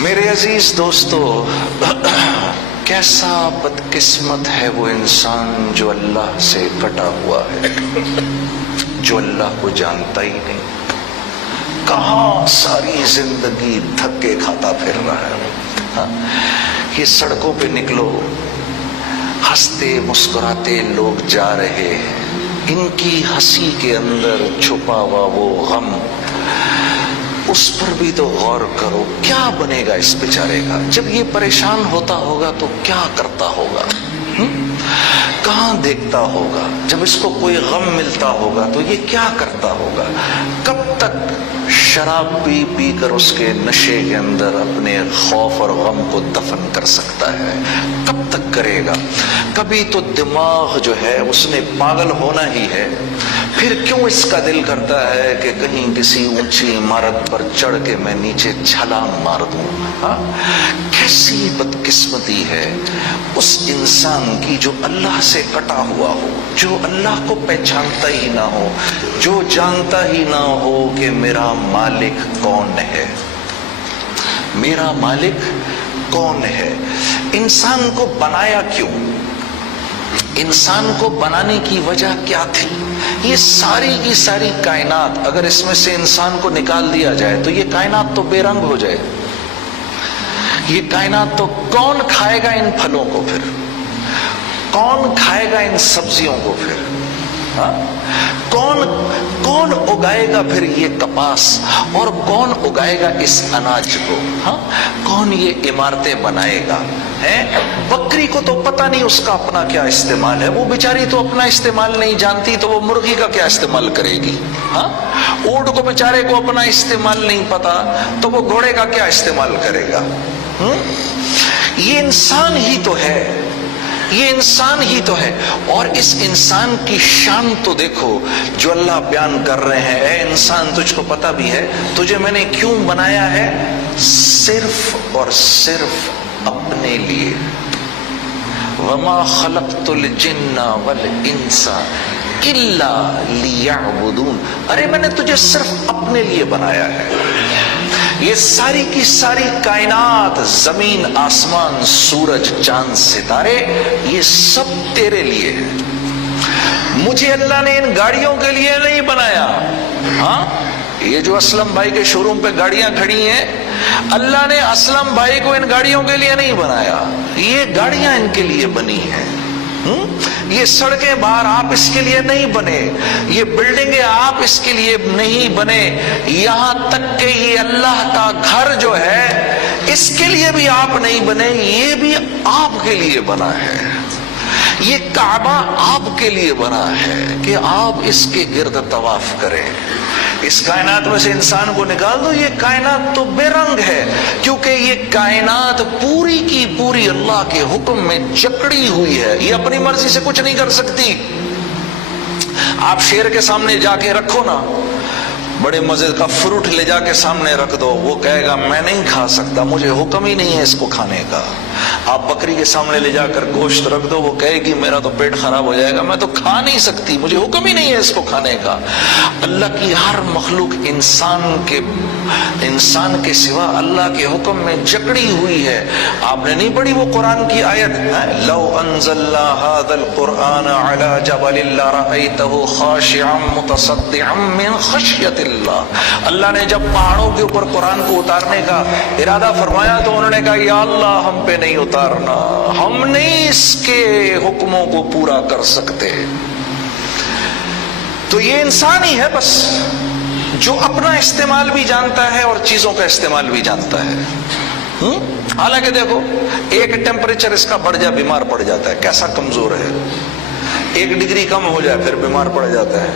میرے عزیز دوستو، کیسا بدقسمت ہے وہ انسان جو اللہ سے کٹا ہوا ہے، جو اللہ کو جانتا ہی نہیں، کہاں ساری زندگی دھکے کھاتا پھر رہا ہے۔ یہ سڑکوں پہ نکلو، ہنستے مسکراتے لوگ جا رہے ہیں، ان کی ہنسی کے اندر چھپا ہوا وہ غم، اس پر بھی تو غور کرو۔ کیا بنے گا اس بیچارے کا؟ جب یہ پریشان ہوتا ہوگا تو کیا کرتا ہوگا؟ کہاں دیکھتا ہوگا؟ جب اس کو کوئی غم ملتا ہوگا تو یہ کیا کرتا ہوگا؟ کب تک شراب پی پی کر اس کے نشے کے اندر اپنے خوف اور غم کو دفن کر سکتا ہے؟ کب تک کرے گا؟ کبھی تو دماغ جو ہے اس نے پاگل ہونا ہی ہے، پھر کیوں اس کا دل کرتا ہے کہ کہیں کسی اونچی عمارت پر چڑھ کے میں نیچے چھلانگ مار دوں؟ کیسی بدقسمتی ہے اس انسان کی جو اللہ سے کٹا ہوا ہو، جو اللہ کو پہچانتا ہی نہ ہو، جو جانتا ہی نہ ہو کہ میرا مالک کون ہے، میرا مالک کون ہے۔ انسان کو بنایا کیوں؟ انسان کو بنانے کی وجہ کیا تھی؟ یہ ساری کی ساری کائنات اگر اس میں سے انسان کو نکال دیا جائے تو یہ کائنات تو بے رنگ ہو جائے۔ یہ کائنات تو کون کھائے گا ان پھلوں کو پھر؟ کون کھائے گا ان سبزیوں کو پھر؟ کون اگائے گا پھر یہ کپاس، اور کون اگائے گا اس اناج کو؟ کون یہ عمارتیں بنائے گا؟ بکری کو تو پتہ نہیں اس کا اپنا کیا استعمال ہے، وہ بیچاری تو اپنا استعمال نہیں جانتی، تو وہ مرغی کا کیا استعمال کرے گی؟ اونٹ کو بیچارے کو اپنا استعمال نہیں پتا، تو وہ گھوڑے کا کیا استعمال کرے گا؟ یہ انسان ہی تو ہے، یہ انسان ہی تو ہے۔ اور اس انسان کی شان تو دیکھو جو اللہ بیان کر رہے ہیں۔ اے انسان، تجھ کو پتہ بھی ہے تجھے میں نے کیوں بنایا ہے؟ صرف اور صرف اپنے لیے۔ وَمَا خَلَقْتُ الْجِنَّ وَالْإِنسَ إِلَّا لِيَعْبُدُونَ۔ ارے میں نے تجھے صرف اپنے لیے بنایا ہے۔ یہ ساری کی ساری کائنات، زمین آسمان سورج چاند ستارے، یہ سب تیرے لیے ہے۔ مجھے اللہ نے ان گاڑیوں کے لیے نہیں بنایا۔ یہ جو اسلم بھائی کے شو روم پہ گاڑیاں کھڑی ہیں، اللہ نے اسلم بھائی کو ان گاڑیوں کے لیے نہیں بنایا، یہ گاڑیاں ان کے لیے بنی ہیں۔ یہ سڑکیں باہر آپ اس کے لیے نہیں بنے، یہ بلڈنگیں آپ اس کے لیے نہیں بنے، یہاں تک کہ یہ اللہ کا گھر جو ہے اس کے لیے بھی آپ نہیں بنے، یہ بھی آپ کے لیے بنا ہے۔ یہ کعبہ آپ کے لیے بنا ہے کہ آپ اس کے گرد طواف کریں۔ اس کائنات میں سے انسان کو نکال دو، یہ کائنات تو بے رنگ ہے، کیونکہ یہ کائنات پوری کی پوری اللہ کے حکم میں جکڑی ہوئی ہے، یہ اپنی مرضی سے کچھ نہیں کر سکتی۔ آپ شیر کے سامنے جا کے رکھو نا، بڑے مزے کا فروٹ لے جا کے سامنے رکھ دو، وہ کہے گا میں نہیں کھا سکتا، مجھے حکم ہی نہیں ہے اس کو کھانے کا۔ آپ بکری کے سامنے لے جا کر گوشت رکھ دو، وہ کہے گی میرا تو پیٹ خراب ہو جائے گا، میں تو کھا نہیں سکتی، مجھے حکم ہی نہیں ہے اس کو کھانے کا۔ اللہ کی ہر مخلوق انسان کے سوا اللہ کے حکم میں جکڑی ہوئی ہے۔ آپ نے نہیں پڑھی وہ قرآن کی آیت، لو انزلنا هذا القرآن على جبل لرأيته خاشعا متصدعا من خشیۃ اللہ۔ اللہ نے جب پہاڑوں کے اوپر قرآن کو اتارنے کا ارادہ فرمایا تو انہوں نے کہا یا اللہ ہم پہ نہیں اتارنا، ہم نہیں اس کے حکموں کو پورا کر سکتے۔ تو یہ انسان ہی ہے بس جو اپنا استعمال بھی جانتا ہے اور چیزوں کا استعمال بھی جانتا ہے۔ حالانکہ دیکھو ایک ٹیمپریچر اس کا بڑھ جائے بیمار پڑ جاتا ہے، کیسا کمزور ہے، 1 ڈگری کم ہو جائے پھر بیمار پڑ جاتا ہے،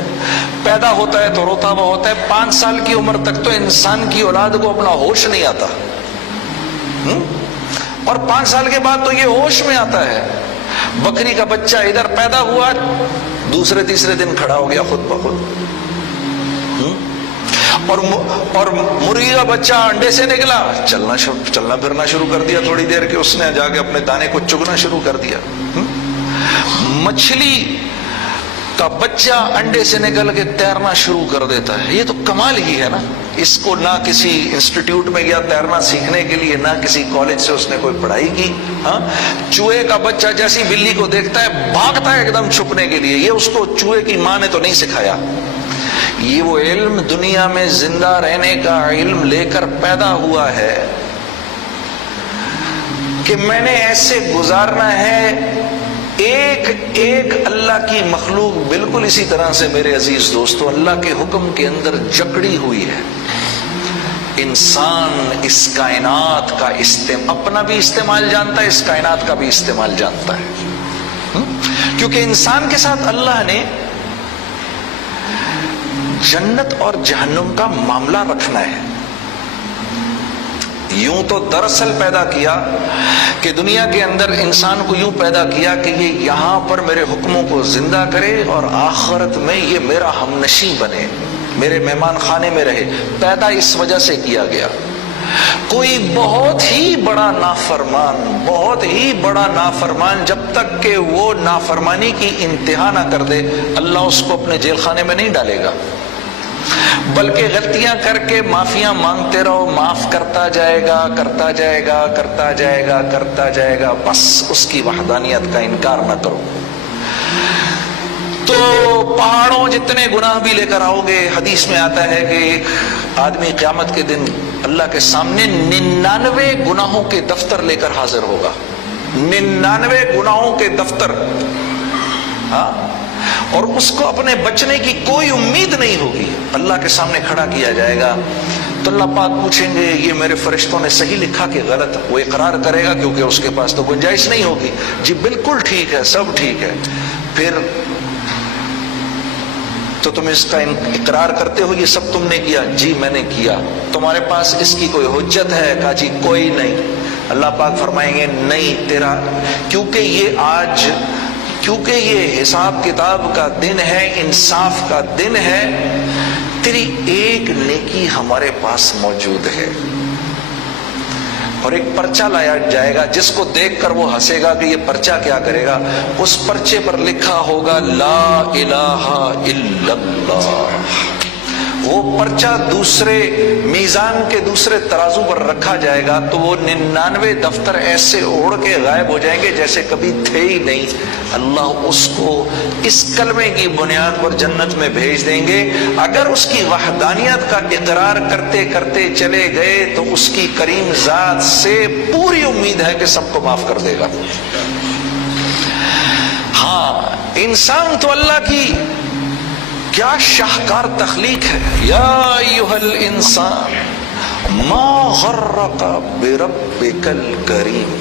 پیدا ہوتا ہے تو روتا ہوا ہوتا ہے، 5 سال کی عمر تک تو انسان کی اولاد کو اپنا ہوش نہیں آتا، اور 5 سال کے بعد تو یہ ہوش میں آتا ہے۔ بکری کا بچہ ادھر پیدا ہوا، دوسرے تیسرے دن کھڑا ہو گیا خود بخود، اور مرغی کا بچہ انڈے سے نکلا، چلنا پھرنا شروع کر دیا، تھوڑی دیر کے اس نے جا کے اپنے دانے کو چگنا شروع کر دیا۔ مچھلی کا بچہ انڈے سے نکل کے تیرنا شروع کر دیتا ہے. یہ تو کمال ہی ہے نا. اس کو نہ کسی انسٹیٹیوٹ میں گیا تیرنا سیکھنے کے لیے، نہ کسی کالج سے اس نے کوئی پڑھائی کی. ہاں، چوہے کا بچہ جیسی بلی کو دیکھتا ہے بھاگتا ہے ایک دم چھپنے کے لیے. یہ اس کو چوہے کی ماں نے تو نہیں سکھایا. یہ وہ علم دنیا میں زندہ رہنے کا علم لے کر پیدا ہوا ہے کہ میں نے ایسے گزارنا ہے. ایک ایک اللہ کی مخلوق بالکل اسی طرح سے میرے عزیز دوستو اللہ کے حکم کے اندر جکڑی ہوئی ہے. انسان اس کائنات کا اپنا بھی استعمال جانتا ہے، اس کائنات کا بھی استعمال جانتا ہے. کیونکہ انسان کے ساتھ اللہ نے جنت اور جہنم کا معاملہ رکھنا ہے. یوں تو دراصل پیدا کیا کہ دنیا کے اندر انسان کو یوں پیدا کیا کہ یہ یہاں پر میرے حکموں کو زندہ کرے اور آخرت میں یہ میرا ہمنشیں بنے، میرے مہمان خانے میں رہے. پیدا اس وجہ سے کیا گیا. کوئی بہت ہی بڑا نافرمان جب تک کہ وہ نافرمانی کی انتہا نہ کر دے اللہ اس کو اپنے جیل خانے میں نہیں ڈالے گا، بلکہ غلطیاں کر کے معافیاں مانگتے رہو، معاف کرتا جائے گا. بس اس کی وحدانیت کا انکار نہ کرو. تو پہاڑوں جتنے گناہ بھی لے کر آؤ گے، حدیث میں آتا ہے کہ ایک آدمی قیامت کے دن اللہ کے سامنے 99 گناہوں کے دفتر لے کر حاضر ہوگا. 99 گناہوں کے دفتر. ہاں، اور اس کو اپنے بچنے کی کوئی امید نہیں ہوگی. اللہ کے سامنے کھڑا کیا جائے گا تو اللہ پاک پوچھیں گے یہ میرے فرشتوں نے صحیح لکھا کہ غلط؟ وہ اقرار کرے گا کیونکہ اس کے پاس تو گنجائش نہیں ہوگی. جی بالکل ٹھیک ہے، سب ٹھیک ہے. پھر تو تم اس کا اقرار کرتے ہو یہ سب تم نے کیا؟ جی میں نے کیا. تمہارے پاس اس کی کوئی حجت ہے؟ کہا جی کوئی نہیں. اللہ پاک فرمائیں گے نہیں تیرا، کیونکہ یہ حساب کتاب کا دن ہے، انصاف کا دن ہے، تیری ایک نیکی ہمارے پاس موجود ہے. اور ایک پرچہ لایا جائے گا جس کو دیکھ کر وہ ہنسے گا کہ یہ پرچہ کیا کرے گا. اس پرچے پر لکھا ہوگا لا الہ الا اللہ. وہ پرچہ دوسرے میزان کے دوسرے ترازو پر رکھا جائے گا تو وہ 99 دفتر ایسے اڑ کے غائب ہو جائیں گے جیسے کبھی تھے ہی نہیں. اللہ اس کو اس کلمے کی بنیاد پر جنت میں بھیج دیں گے. اگر اس کی وحدانیت کا اقرار کرتے کرتے چلے گئے تو اس کی کریم ذات سے پوری امید ہے کہ سب کو معاف کر دے گا. ہاں، انسان تو اللہ کی کیا شاہکار تخلیق ہے. یا ایھا الانسان ما غرک بربک الکریم.